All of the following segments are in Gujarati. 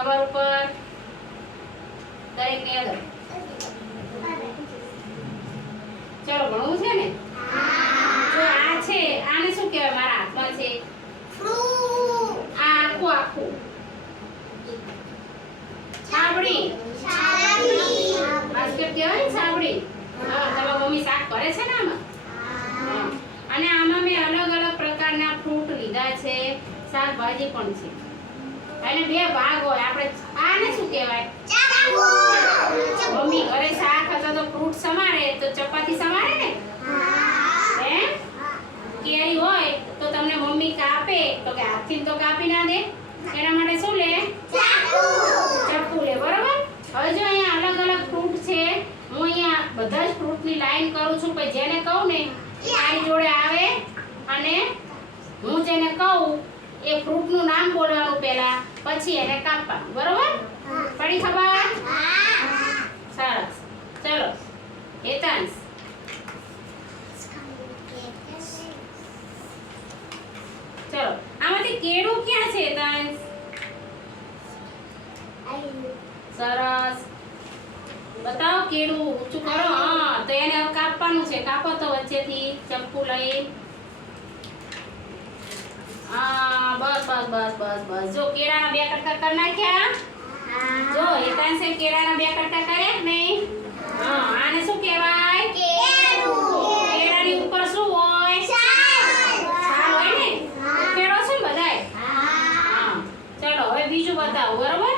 કવર ઉપર રાખો. ચલો, ભણવું છે ને? જો આ છે, આને શું કહેવાય મારા હાથમાં છે? આખું આખું. છાબડી. બાસ્કેટ કહેવાય ને છાબડી? તમારા મમ્મી શાક કરે છે ને આમાં? અને આમાં મેં અલગ અલગ પ્રકારના ફ્રૂટ લીધા છે, શાકભાજી પણ છે. અને બે ભાગ હોય. આપણે આને શું કહેવાય? મમ્મી ઘરે શાક અથવા તો ફ્રૂટ સમારે તો ચપાતી સમારે ને? હે? કેરી હોય તો તમને મમ્મી કાપે. તો કે હાથથી તો કાપી ના દે એના માટે શું લે ચપ્પુ લે બરાબર હવે જો અહીંયા અલગ અલગ ફ્રૂટ છે હું અહીંયા બધા જ ફ્રૂટની લાઈન કરું છું કે જેને કહું ને એ મારી જોડે આવે અને હું જેને કહું એ બોલવાનું પહેલા, પછી એને કાપવાનું બરોબર? પડી ખબર? સરસ. ચલો, હેતાંશ. ચલો, આમાંથી કેળું ક્યાં છે, હેતાંશ? સરસ. બતાવો કેળું, ઊંચું કરો. હા, તો એને કાપવાનું છે. કાપો તો વચ્ચેથી ચપ્પુ લઈ. હા બસ બસ બસ બસ બસ. જો કેળાના બે કટકા કરી નાખ્યા જો હિતાંશે કેળાના બે કટકા કર્યા કે નહીં? હા આને શું કહેવાય? કેળાની ઉપર શું હોય? છાલ. હોય ને? કેળો છે ને બધાય? હા. ચલો હવે બીજું બતાવો બરોબર?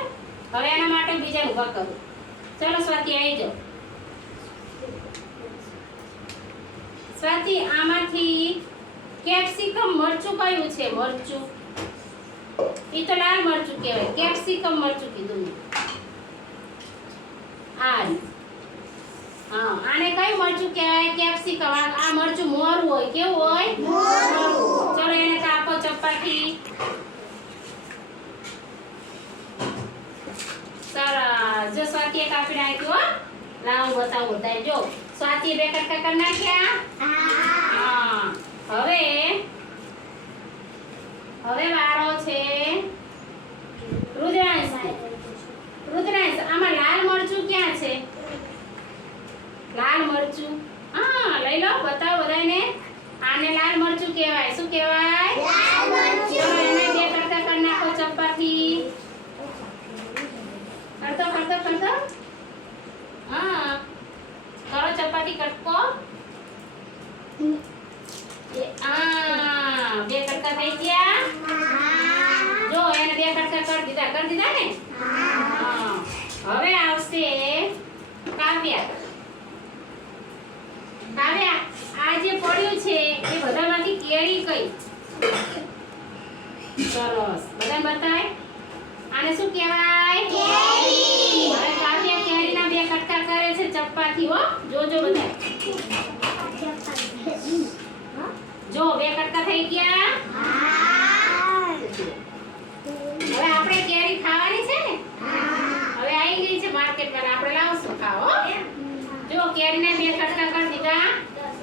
હવે એના માટે બીજા ઊભા કરું. ચલો સ્વાતિ આવી જાઓ. સ્વાતિ આમાંથી કેપ્સિકમ મરચું કયું છે? મરચું. એ તો લાલ મરચું કહેવાય. કેપ્સિકમ મરચું કીધું આ હા આને કયું મરચું કહેવાય? કેપ્સિકમ. આ મરચું મોરું હોય. કેવું હોય? મોરું. ચલો એને કાપો ચપાટી. સરસ. જો સ્વાતિએ કાપી નાખ્યું હો. લાવો બતાવો બધાય જો. સ્વાતિએ બે કટકા કરી નાખ્યા? હા. હવે હવે વારો છે. રુદ્રાંશ રુદ્રાંશ આમાં લાલ મરચું ક્યાં છે? લાલ મરચું. હા લઈ લો બતાવો બધાને આને લાલ મરચું કહેવાય. શું કહેવાય? ચલો એને બે કરતા કરી નાખો ચપ્પાથી કરતો કરતો કરતો હા કરો ચપાતી કટકો. આ બે કટકા થઈ ગયા? જો એને બે કટકા કરી દીધા. કરી દીધા ને? હવે આવશે કાવ્યા. કાવ્યા આ જે પડ્યું છે એ બધામાંથી કેરી કઈ? સરસ. બધાને બતાય? આને શું કહેવાય? હવે કાવ્યા કેરીના બે કટકા કરે છે ચપ્પાથી હો. જોજો બધા જો, બે કરતા થઈ ગયા. હવે આપણે કેરી ખાવાની છે ને? હવે આવી ગઈ છે માર્કેટમાં, આપણે લાવશું ખાઓ. જો, કેરીને બે કટકા કરી દીધા.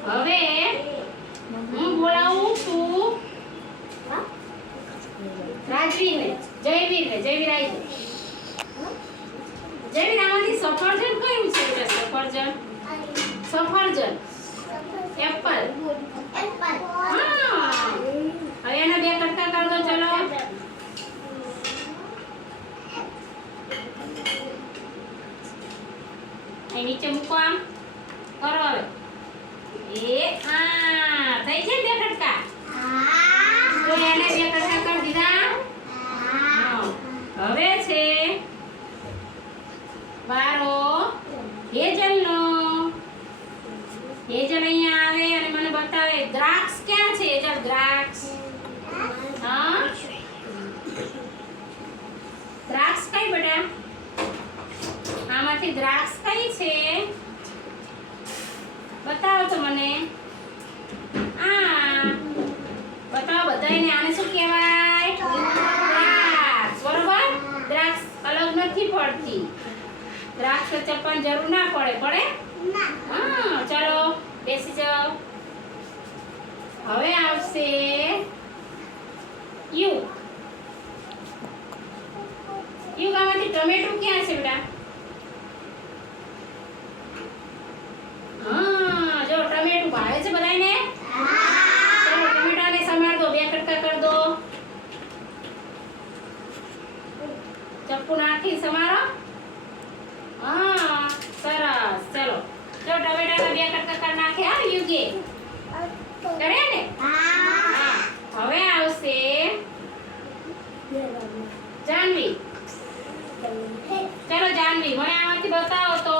હવે હું બોલાવું છું રાજવીને, જયવીરને, જયવીર આવી. જયવીર, આમાંથી સફરજન કયું છે? સફરજન. સફરજન. એપલ હા હવે એના બે કટકા કર દો ચલો અહીં નીચે મૂકો આમ કરો હવે થઈ છે બે કટકા તો એને બે કટકા કરી દીધા. હવે છે વારો. હેજલનો. હેજલ અહીંયા આવે અને મને બતાવે દ્રાક્ષ ક્યાં છે? હેજલ દ્રાક્ષ. હા? દ્રાક્ષ કઈ બેટા? આમાંથી દ્રાક્ષ કઈ છે? બતાવો તો મને આ બતાવો બધાયને આને શું કહેવાય દ્રાક્ષ બરોબર દ્રાક્ષ અલગ નથી પડતી તો ચપ્પાની જરૂર ના પડે પડે? હા, ચલો, બેસી જાઓ. હવે આવશે યુ. યુ ગામાંથી ટમેટું ક્યાં છે બેટા હા જો ટમેટું ભાવે છે બધાયને ચાલો ટમેટાને સમાર દો બે કટકા કર દો ચપ્પુ નાખી સમારો હા સરસ ચલો જો બે કટકા કર નાખે હા યુગે? કરે ને? હા. હવે આવશે જાનવી. ચલો જાનવી મને આમાંથી બતાવો તો.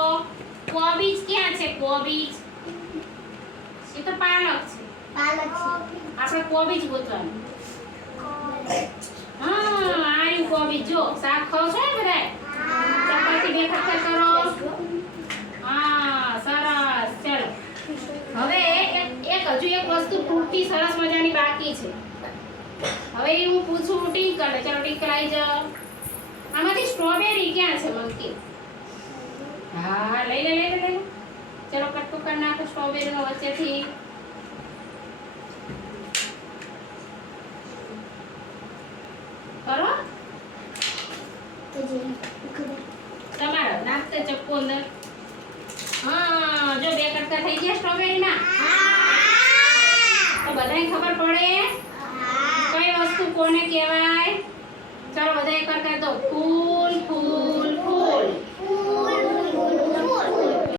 કોબીજ ક્યાં છે? કોબીજ? એ તો પાલક છે. પાલક છે. આપણે કોબીજ ગોતવાનું. હા આર્યું કોબીજ. જો શાક ખાવ છો ને બધાય? ચપાતી બે કટકા કરો હા સરસ ચલો હવે એક એક હજુ એક વસ્તુ ફ્રૂટની સરસ મજાની બાકી છે. હવે હું પૂછું ટિંકલ ચાલો ટિંકલ આવી જાઓ. આમાંથી સ્ટ્રોબેરી ક્યાં છે મંકી હા લઈ લે લઈ લે ચાલો કટકું કરી નાખો સ્ટ્રોબેરીનો વચ્ચેથી. કરો? તમારો નાખતે ચપ્પુ અંદર. કટકા થઈ